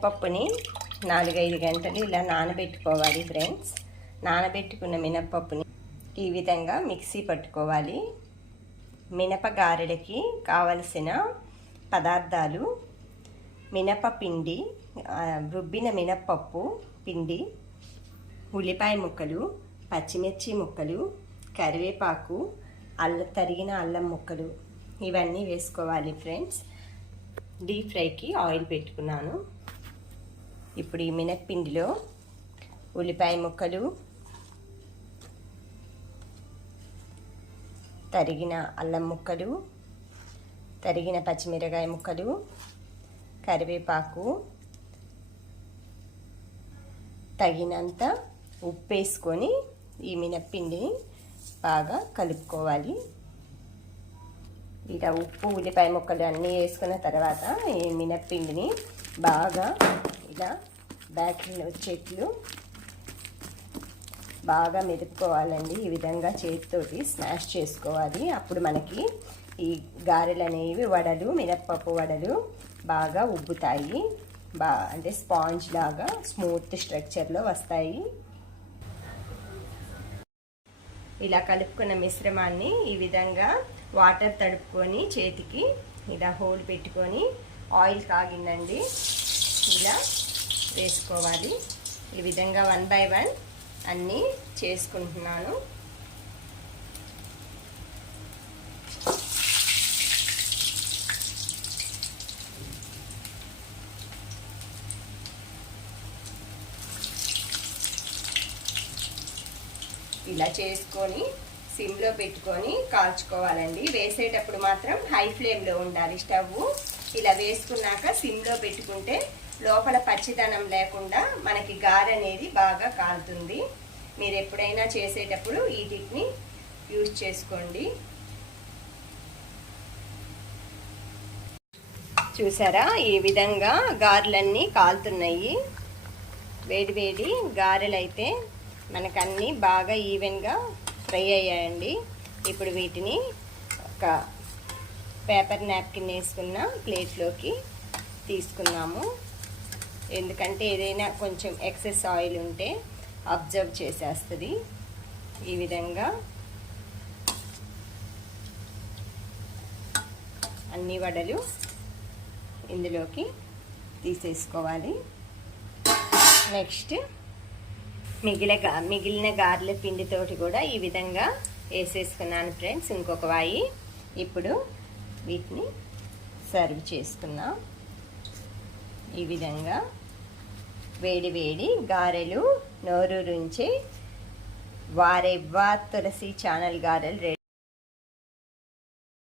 మినప్పప్పుని 4-5 గంటలు ఇలా నానబెట్టుకోవాలి ఫ్రెండ్స్. నానబెట్టుకున్న మినప్పప్పుని ఈ విధంగా మిక్సీ పట్టుకోవాలి. మినప గారెలకి కావలసిన పదార్థాలు: మినపపిండి, రుబ్బిన మినప్పప్పు పిండి, ఉల్లిపాయ ముక్కలు, పచ్చిమిర్చి ముక్కలు, కరివేపాకు, తరిగిన అల్లం ముక్కలు, ఇవన్నీ వేసుకోవాలి ఫ్రెండ్స్. డీప్ ఫ్రైకి ఆయిల్ పెట్టుకున్నాను. ఇప్పుడు ఈ మినప్పిండిలో ఉల్లిపాయ ముక్కలు, తరిగిన అల్లం ముక్కలు, తరిగిన పచ్చిమిరకాయ ముక్కలు, కరివేపాకు, తగినంత ఉప్పు వేసుకొని ఈ మినప్పిండిని బాగా కలుపుకోవాలి. ఇలా ఉప్పు, ఉల్లిపాయ ముక్కలు అన్నీ వేసుకున్న తర్వాత ఈ మినప్పిండిని బాగా ఇలా బ్యాటరీలో వచ్చేట్లు బాగా మెదుపుకోవాలండి. ఈ విధంగా చేతితోటి స్మాష్ చేసుకోవాలి. అప్పుడు మనకి ఈ గారెలు అనేవి వడలు, మినప్పప్పు వడలు బాగా ఉబ్బుతాయి. అంటే స్పాంజ్ లాగా స్మూత్ స్ట్రక్చర్లో వస్తాయి. ఇలా కలుపుకున్న మిశ్రమాన్ని ఈ విధంగా వాటర్ తడుపుకొని చేతికి ఇలా హోల్ పెట్టుకొని ఆయిల్ కాగిందండి ఇలా వేసుకోవాలి. ఈ విధంగా 1 by 1 అన్నీ చేసుకుంటున్నాను. ఇలా చేసుకొని సిమ్లో పెట్టుకొని కాల్చుకోవాలండి. వేసేటప్పుడు మాత్రం హై ఫ్లేమ్లో ఉండాలి స్టవ్. ఇలా వేసుకున్నాక సిమ్లో పెట్టుకుంటే లోపల పచ్చిదనం లేకుండా మనకి గారె అనేది బాగా కాలుతుంది. మీరు ఎప్పుడైనా చేసేటప్పుడు ఈ టిప్ని యూజ్ చేసుకోండి. చూసారా, ఈ విధంగా గారెలన్నీ కాలుతున్నాయి. వేడి వేడి గారెలు అయితే మనకన్నీ బాగా ఈవెన్గా ఫ్రై అయ్యాయండి. ఇప్పుడు వీటిని ఒక పేపర్ నాప్కిన్ వేసుకున్న ప్లేట్లోకి తీసుకున్నాము. ఎందుకంటే ఏదైనా కొంచెం ఎక్సెస్ ఆయిల్ ఉంటే అబ్జర్వ్ చేసేస్తుంది. ఈ విధంగా అన్ని వడలు ఇందులోకి తీసేసుకోవాలి. నెక్స్ట్ మిగిలిన గారెల పిండితోటి కూడా ఈ విధంగా వేసేసుకున్నాను ఫ్రెండ్స్. ఇంకొక వాయి. ఇప్పుడు వీటిని సర్వ్ చేసుకున్నాం. ఈ విధంగా వేడి వేడి గారెలు నోరూరుంచే వారెవ్వా తులసి ఛానల్ గారెలు రెడీ.